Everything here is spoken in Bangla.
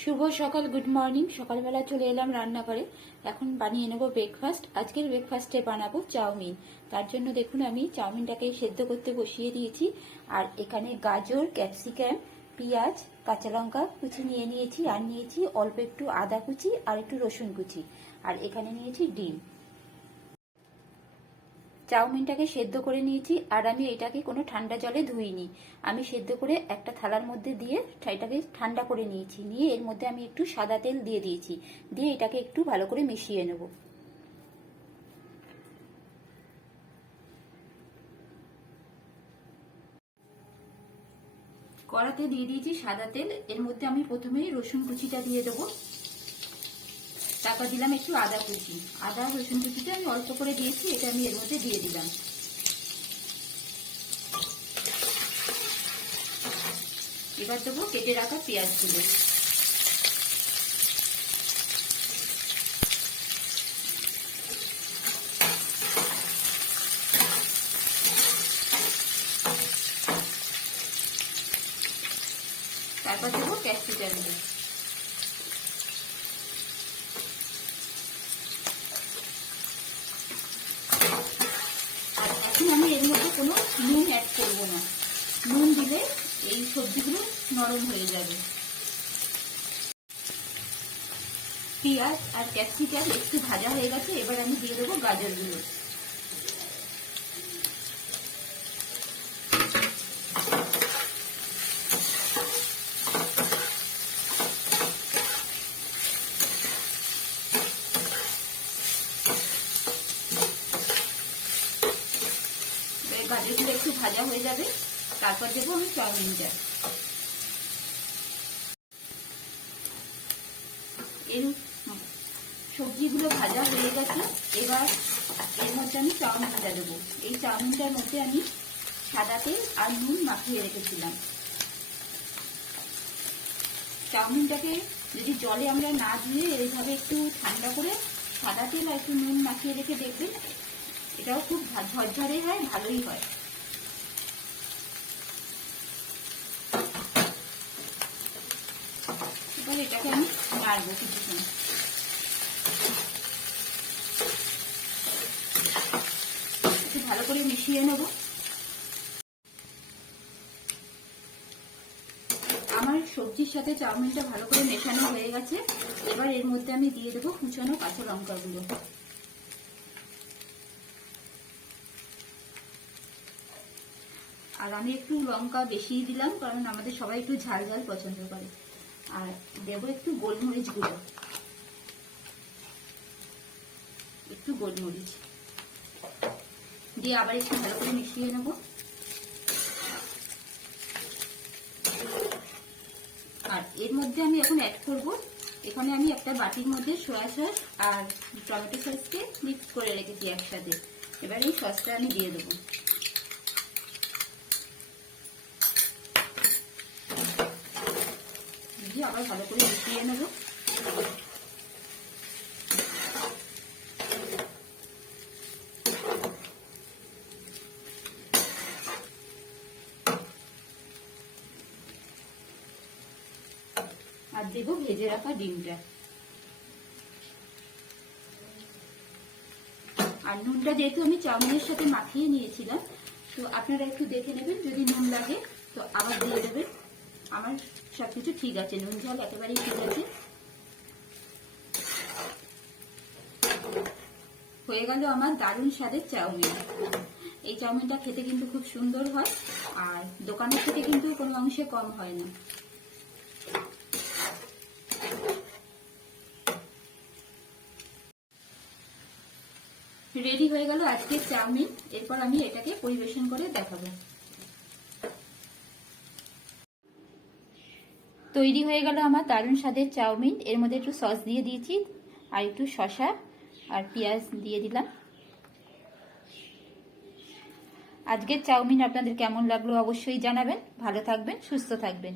শুভ সকাল, গুড মর্নিং। সকালবেলা চলে এলাম রান্নাঘরে। এখন বানিয়ে নেব ব্রেকফাস্ট। আজকের ব্রেকফাস্টে বানাবো চাউমিন। তার জন্য দেখুন আমি চাউমিনটাকে সেদ্ধ করতে বসিয়ে দিয়েছি। আর এখানে গাজর, ক্যাপসিকাম, পেঁয়াজ, কাঁচা লঙ্কা কুচি নিয়ে নিয়েছি। আর নিয়েছি অল্প একটু আদা কুচি আর একটু রসুন কুচি। আর এখানে নিয়েছি ডিম। চাউমিনটাকে সেদ্ধ করে নিয়েছি। আর আমি এটাকে কোনো ঠান্ডা জলে ধুইনি। আমি সেদ্ধ করে একটা থালার মধ্যে দিয়ে এটাকে ঠান্ডা করে নিয়েছি। নিয়ে এর মধ্যে আমি একটু সাদা তেল দিয়ে দিয়েছি। দিয়ে এটাকে একটু ভালো করে মিশিয়ে নেব। কড়াতে দিয়ে দিয়েছি সাদা তেল। এর মধ্যে আমি প্রথমেই রসুন কুচিটা দিয়ে দেবো। তারপর দিলাম একটু আদা কুচি। আদা রসুন কুচিটা আমি অল্প করে দিয়েছি, এটা আমি এর মধ্যে দিয়ে দিলাম। এবার দেবো কেটে রাখা পেঁয়াজগুলো। তারপর দেবো ক্যাপসিকামগুলো। আর এখন আমি এর মধ্যে কোনো নুন অ্যাড করবো না। নুন দিলে এই সবজিগুলো নরম হয়ে যাবে। পেঁয়াজ আর ক্যাপসিকাম একটু ভাজা হয়ে গেছে। এবার আমি দিয়ে দেবো গাজরগুলো। গাজরগুলো একটু ভাজা হয়ে যাবে। তারপর দেবো আমি চাউমিনটা। এর সবজিগুলো ভাজা হয়ে গেছে। এবার এর মধ্যে আমি চাউমিনটা দেবো। এই চাউমিনটার মধ্যে আমি সাদা তেল আর নুন মাখিয়ে রেখেছিলাম। চাউমিনটাকে যদি জলে আমরা না দিয়ে এইভাবে একটু ঠান্ডা করে সাদা তেল আর একটু নুন মাখিয়ে রেখে দেখবেন, এটাও খুব ঝরঝরে হয়, ভালোই হয়। এবার এটাকে আমি নাড়বো কিছুক্ষণ। একটু ভালো করে মিশিয়ে নেব। আমার সবজির সাথে চাউমিনটা ভালো করে মেশানো হয়ে গেছে। এবার এর মধ্যে আমি দিয়ে দেবো কুচানো কাঁচা লঙ্কাগুলো। আর আমি একটু লঙ্কা বেশি দিলাম, কারণ আমাদের সবাই একটু ঝাল ঝাল পছন্দ করে। আর দেবো একটু গোলমরিচ গুঁড়ো, একটু গোলমরিচ দিয়ে আবার একটু ভালো করে মিশিয়ে নেব। আর এর মধ্যে আমি এখন অ্যাড করব, এখানে আমি একটা বাটির মধ্যে সয়া সস আর টমেটো সসকে মিক্স করে রেখেছি একসাথে। এবার এই সসটা আমি দিয়ে দেবো। দিয়ে আবার ভালো করে মিশিয়ে নেব। আর দেবো ভেজে রাখা ডিমটা। আর নুনটা যেহেতু আমি চাউমিনের সাথে মাখিয়ে নিয়েছিলাম, তো আপনারা একটু দেখে নেবেন, যদি নুন লাগে তো আবার দিয়ে দেবেন। আমার সবকিছু ঠিক আছে, নুন ঝাল একেবারেই ঠিক আছে। হয়ে গেল আমার দারুণ স্বাদের চাউমিন। এই চাউমিনটা খেতে কিন্তু খুব সুন্দর হয়, আর দোকানের থেকে কিন্তু কোনো অংশে কম হয় না। রেডি হয়ে গেল আজকের চাউমিন। এরপর আমি এটাকে পরিবেশন করে দেখাবো। তৈরি হয়ে গেল আমার দারুণ স্বাদের চাউমিন। এর মধ্যে একটু সস দিয়ে দিয়েছি, আর একটু শসা আর পেঁয়াজ দিয়ে দিলাম। আজকের চাউমিন আপনাদের কেমন লাগলো অবশ্যই জানাবেন। ভালো থাকবেন, সুস্থ থাকবেন।